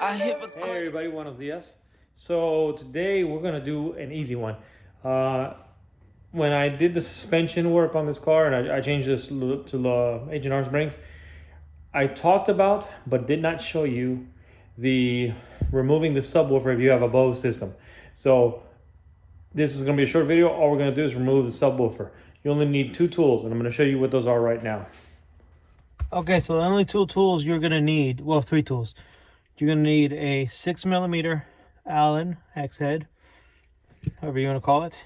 Hey everybody, buenos dias. So today we're gonna do an easy one. When I did the suspension work on this car and I changed this to the H&R springs, I talked about but did not show you the removing the subwoofer if you have a Bose system. So this is gonna be a short video. All we're gonna do is remove the subwoofer. You only need two tools, and I'm gonna show you what those are right now. Okay, so the only two tools you're gonna need, well, three tools. You're going to need a 6mm Allen hex head, however you want to call it.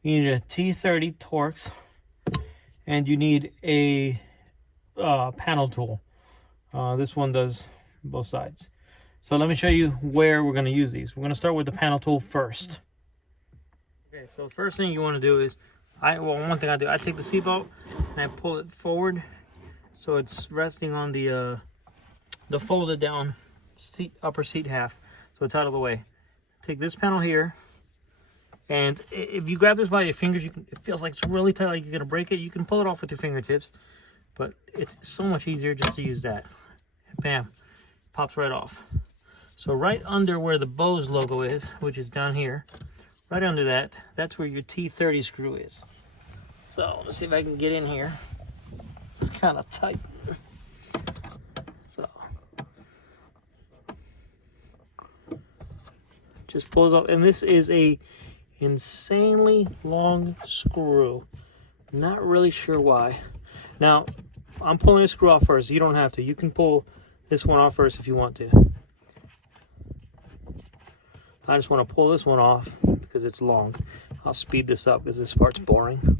You need a T30 Torx, and you need a panel tool. This one does both sides. So let me show you where we're going to use these. We're going to start with the panel tool first. Okay, so the first thing you want to do is, one thing I do, I take the seat belt and I pull it forward so it's resting on the folded down upper seat half, so it's out of the way. Take this panel here, and if you grab this by your fingers, it feels like it's really tight, like you're gonna break it. You can pull it off with your fingertips, but it's so much easier just to use that. Bam, pops right off. So right under where the Bose logo is, which is down here, right under that, that's where your T30 screw is. So let's see if I can get in here. It's kind of tight. So just pulls off, and this is a insanely long screw. Not really sure why. Now, I'm pulling this screw off first. You don't have to. You can pull this one off first if you want to. I just want to pull this one off because it's long. I'll speed this up because this part's boring.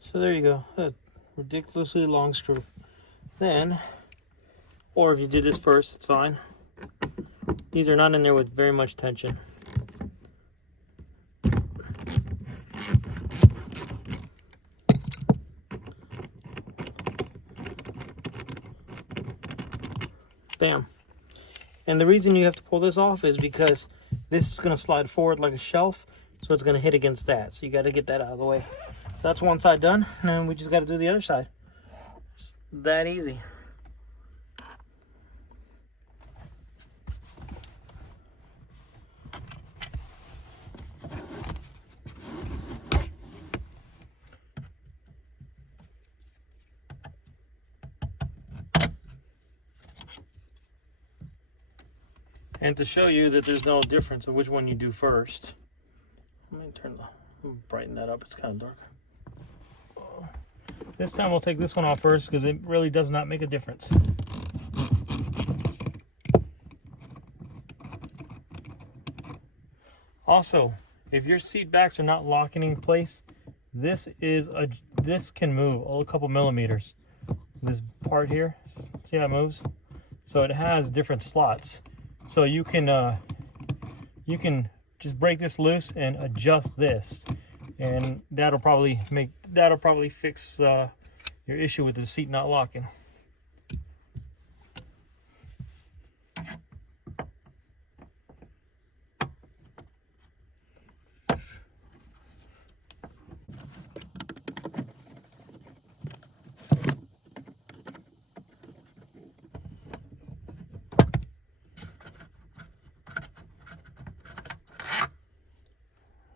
So there you go, a ridiculously long screw. Then, or if you did this first, it's fine. These are not in there with very much tension. Bam. And the reason you have to pull this off is because this is going to slide forward like a shelf, so it's going to hit against that. So you got to get that out of the way. So that's one side done, and then we just got to do the other side. It's that easy. And to show you that there's no difference of which one you do first, let me brighten that up. It's kind of dark. This time we'll take this one off first because it really does not make a difference. Also, if your seat backs are not locking in place, this can move a couple millimeters. This part here, see how it moves? So it has different slots. So you can just break this loose and adjust this, and that'll probably fix your issue with the seat not locking.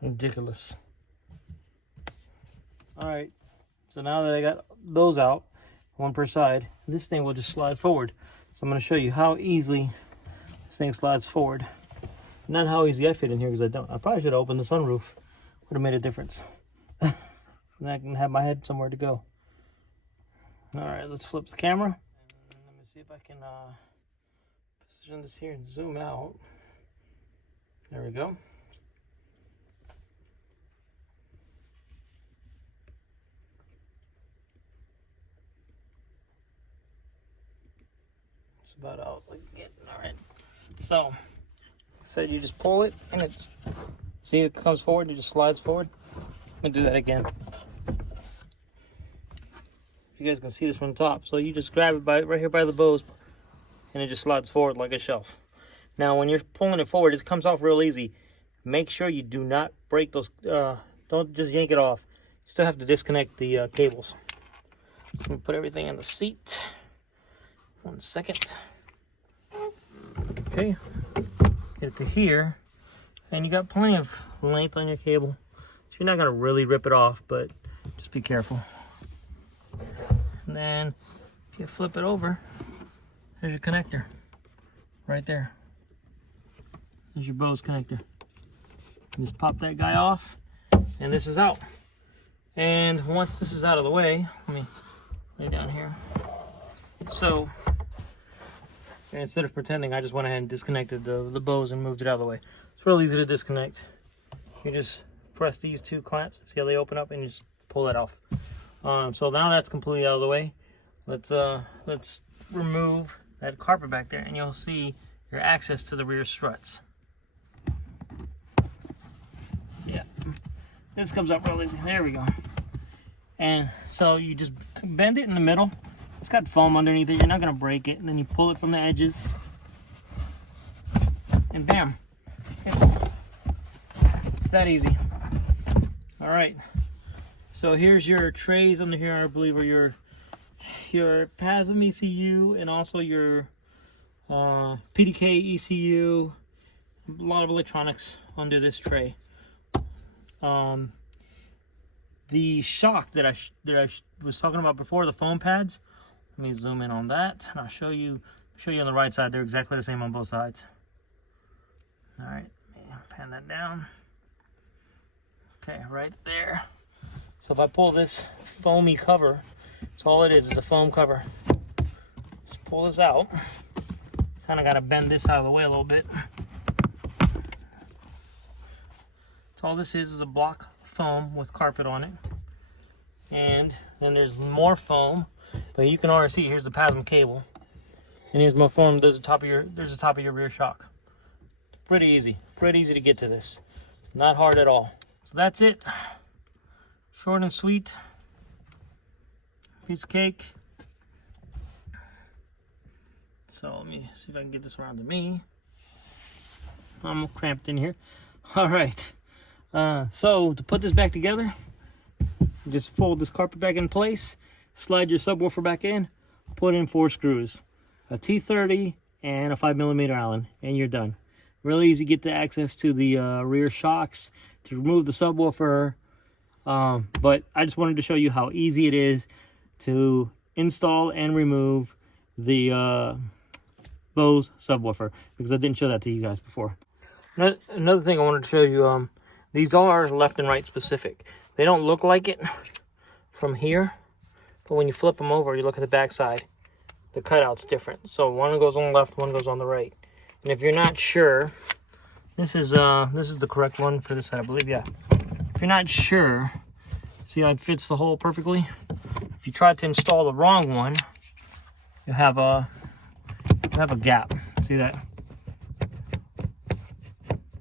Ridiculous. All right, so now that I got those out, one per side, this thing will just slide forward. So I'm going to show you how easily this thing slides forward. Not how easy I fit in here, because I don't. I probably should have opened the sunroof. Would have made a difference. And I can have my head somewhere to go. All right, let's flip the camera. And let me see if I can position this here and zoom out. There we go. About out like it. All right, so like I said, you just pull it and it's, see, it comes forward, it just slides forward. I'm gonna do that again. You guys can see this from the top. So you just grab it right here by the Bose, and it just slides forward like a shelf. Now, when you're pulling it forward, it comes off real easy. Make sure you do not break those, don't just yank it off. You still have to disconnect the cables. So I'm gonna put everything in the seat. 1 second. Okay, get it to here. And you got plenty of length on your cable. So you're not gonna really rip it off, but just be careful. And then if you flip it over, there's your connector. Right there. There's your Bose connector. Just pop that guy off, and this is out. And once this is out of the way, let me lay down here. So, instead of pretending, I just went ahead and disconnected the Bose and moved it out of the way. It's real easy to disconnect. You just press these 2 clamps, see how they open up, and you just pull that off. So now that's completely out of the way. Let's remove that carpet back there, and you'll see your access to the rear struts. Yeah, this comes up real easy. There we go. And so you just bend it in the middle. It's got foam underneath it. You're not gonna break it. And then you pull it from the edges, and bam, it's that easy. All right. So here's your trays under here. I believe are your PASM ECU and also your PDK ECU. A lot of electronics under this tray. The shock that I was talking about before, the foam pads. Let me zoom in on that, and I'll show you on the right side. They're exactly the same on both sides. All right, let me pan that down. Okay, right there. So if I pull this foamy cover, that's all it is a foam cover. Just pull this out. Kind of got to bend this out of the way a little bit. So all this is a block of foam with carpet on it. And then there's more foam, but you can already see here's the PASM cable. And here's more foam. There's the top of your rear shock. It's pretty easy to get to this. It's not hard at all. So that's it. Short and sweet. Piece of cake. So let me see if I can get this around to me. I'm cramped in here. All right. So to put this back together, just fold this carpet back in place, slide your subwoofer back in, put in 4 screws, a T30 and a 5mm Allen, and you're done. Really easy to get the access to the rear shocks, to remove the subwoofer. But I just wanted to show you how easy it is to install and remove the Bose subwoofer, because I didn't show that to you guys before. Another thing I wanted to show you, these are left and right specific. They don't look like it from here, but when you flip them over, you look at the back side, the cutout's different. So one goes on the left, one goes on the right. And if you're not sure, this is the correct one for this side, I believe. Yeah. If you're not sure, see how it fits the hole perfectly? If you try to install the wrong one, you have a gap. See that?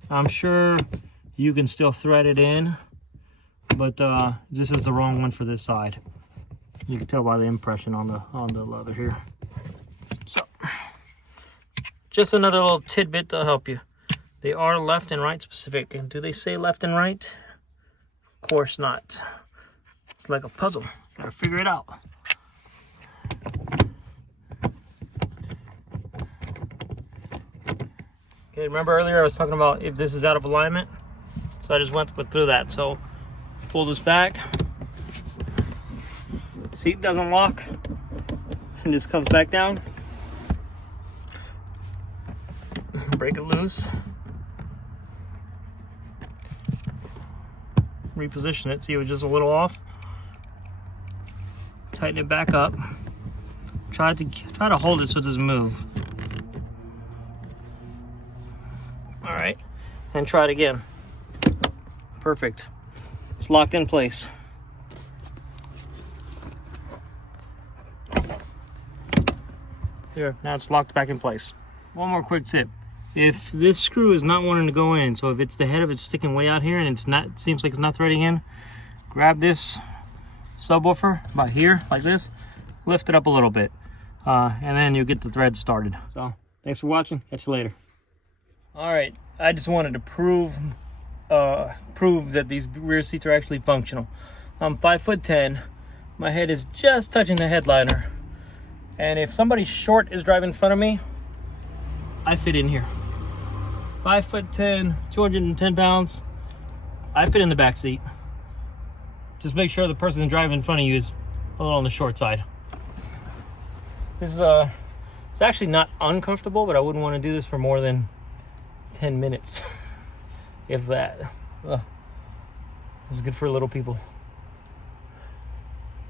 I'm sure you can still thread it in, but this is the wrong one for this side. You can tell by the impression on the leather here. So, just another little tidbit to help you. They are left and right specific. And do they say left and right? Of course not. It's like a puzzle. Gotta figure it out. Okay, remember earlier I was talking about if this is out of alignment? So I just went through that. So pull this back. Seat doesn't lock. And just comes back down. Break it loose. Reposition it. See, it was just a little off. Tighten it back up. Try to hold it so it doesn't move. All right, and try it again. Perfect. It's locked in place. There, now it's locked back in place. One more quick tip. If this screw is not wanting to go in, so if it's the head of it sticking way out here and it seems like it's not threading in, grab this subwoofer about here, like this, lift it up a little bit, and then you'll get the thread started. So, thanks for watching. Catch you later. All right, I just wanted to prove that these rear seats are actually functional. I'm 5'10". My head is just touching the headliner, and if somebody short is driving in front of me, I fit in here. 5'10", 210 pounds. I fit in the back seat. Just make sure the person driving in front of you is a little on the short side. This is it's actually not uncomfortable, but I wouldn't want to do this for more than 10 minutes, if that. This is good for little people.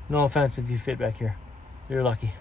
No offense if you fit back here. You're lucky.